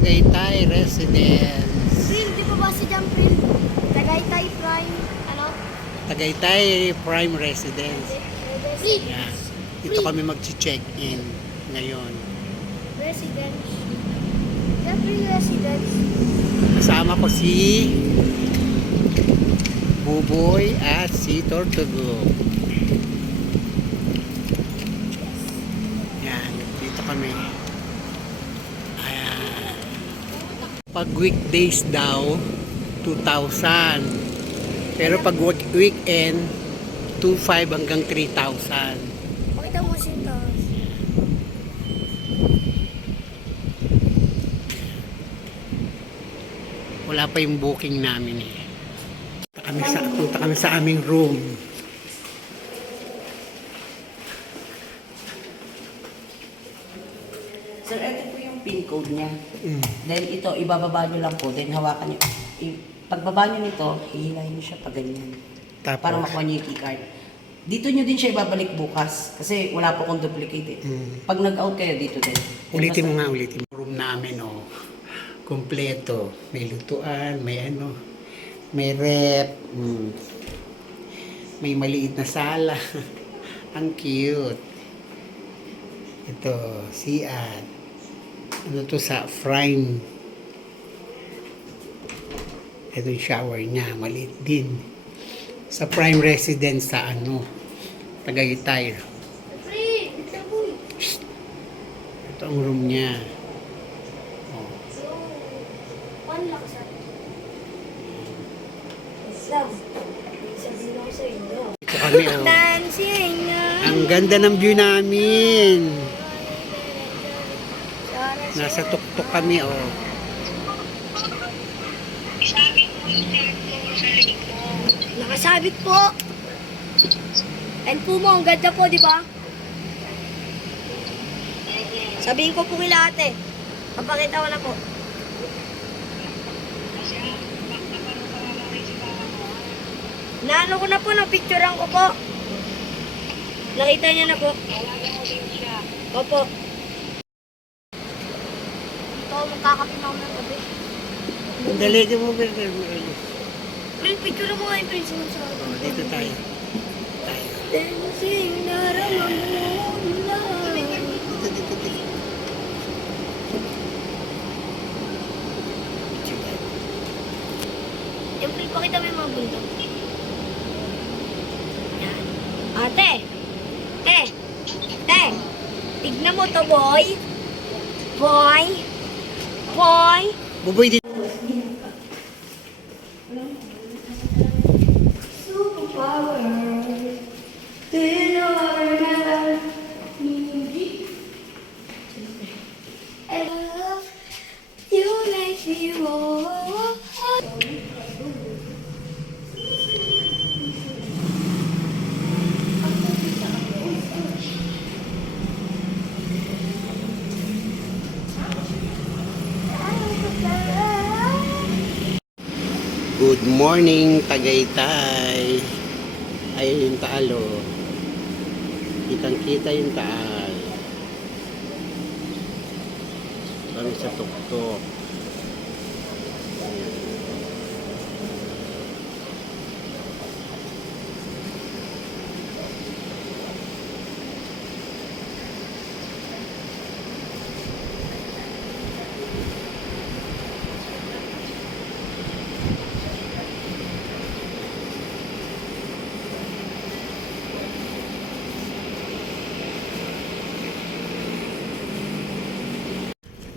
Tagaytay Residence. Phil, di ba ba si Jam Phil? Tagaytay Prime, ano? Tagaytay Prime Residence. Phil, Yan. Dito kami mag-check-in ngayon. Residence. Jam Phil Residence. Kasama ko si Buboy at si Tortugo. Yan, dito kami. Ayan. Pag weekdays daw, 2,000. Pero pag weekend, 2,500 hanggang 3,000. Pakita mo si Tos. Wala pa yung booking namin eh. Punta kami sa aming room. Sir, ito po yung pin code niya. Then ito, ibababa nyo lang po. Then hawakan nyo. Pagbaba nyo nito, hihilahin nyo siya pag ganyan. Tapos? Para makuha nyo yung keycard. Dito nyo din siya ibabalik bukas. Kasi wala po kong duplicate eh. Pag nag-out kayo, dito din. Ulitin mo nga, ulitin mo. Room namin, oh. Kompleto. May lutuan, may ano, may rep, may maliit na sala. Ang cute. Ito, CR. Ano to sa frame. Ito yung shower niya, maliit din. Sa prime residence sa ano, Tagaytay. Phil, ito po. Ito ang room niya. Oh. So, one lang sa Islam. Sabihin ako sa inyo. Ito kami, oh. Dancing na. Ang ganda ng view namin. Nasa tuktok kami, oh. Nakasabit po. And po mo, ang ganda po, di ba? Sabihin ko po kila ate. Papakita ko na po. Naano ko na po, napicturean ko po. Nakita niya na po. Opo. Ito, magkakapin ako ng gabi. Dali mo, Prince. Prin, picture mo nga yung prince mo sa Oh, dito tayo. dancing na ramamula. Dito. Yung prin, pakita mo yung mga bundok. Yan. Ate! Tignan mo to, boy! Boy! Buboy dito. Superpower. Do you know what I remember? I love you make me roll. Good morning, Tagaytay. Ayun yung taalo. Kitang-kita yung taal. Kami sa tuktok.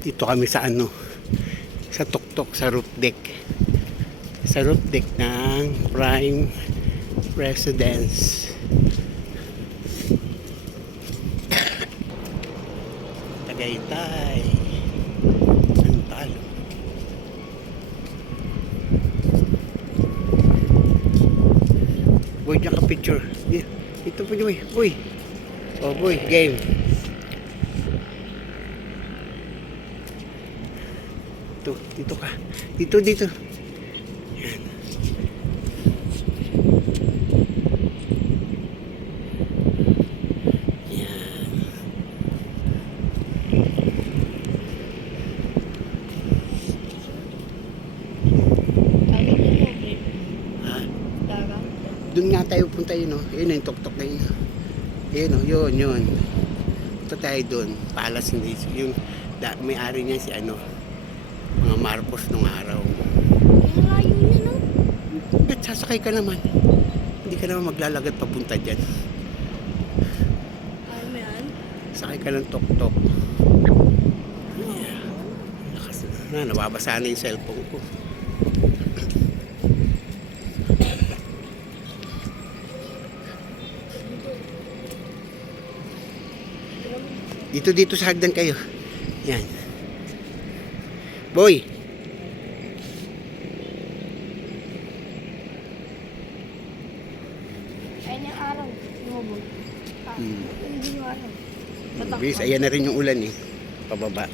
Dito kami sa ano, sa tuktok, sa roof deck. Sa roof deck ng Prime Residence. Tagaytay. Ang talo. Boy, diyan ka picture. Dito po, boy. Boy. Oh, boy, game. Dito ka. Dito. Yan. Yan. Doon nga tayo punta yun, oh. Yun yung tuktok na yun. Yun, oh, yun. Punta tayo doon. Palace hindi. Yung may-ari niya si ano, mga Marcos nung araw. Yung layo niya, no? Ba't sasakay ka naman? Hindi ka naman maglalagad papunta dyan. Ano mo yan? Sakay ka ng tuktok. Lakas na, nababasa na yung cellphone ko. Dito sa hagdan kayo. Yan. Boy! Ayun yung araw. Lumabog. Hindi yung araw. Bis, ayan na rin yung ulan eh. Pababa.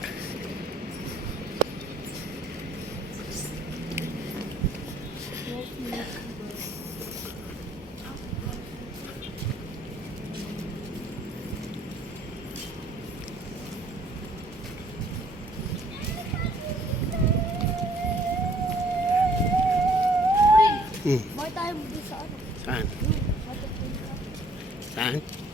Bakit tayo dito sa ano? Saan? Bakit tayo dito sa ano? Saan?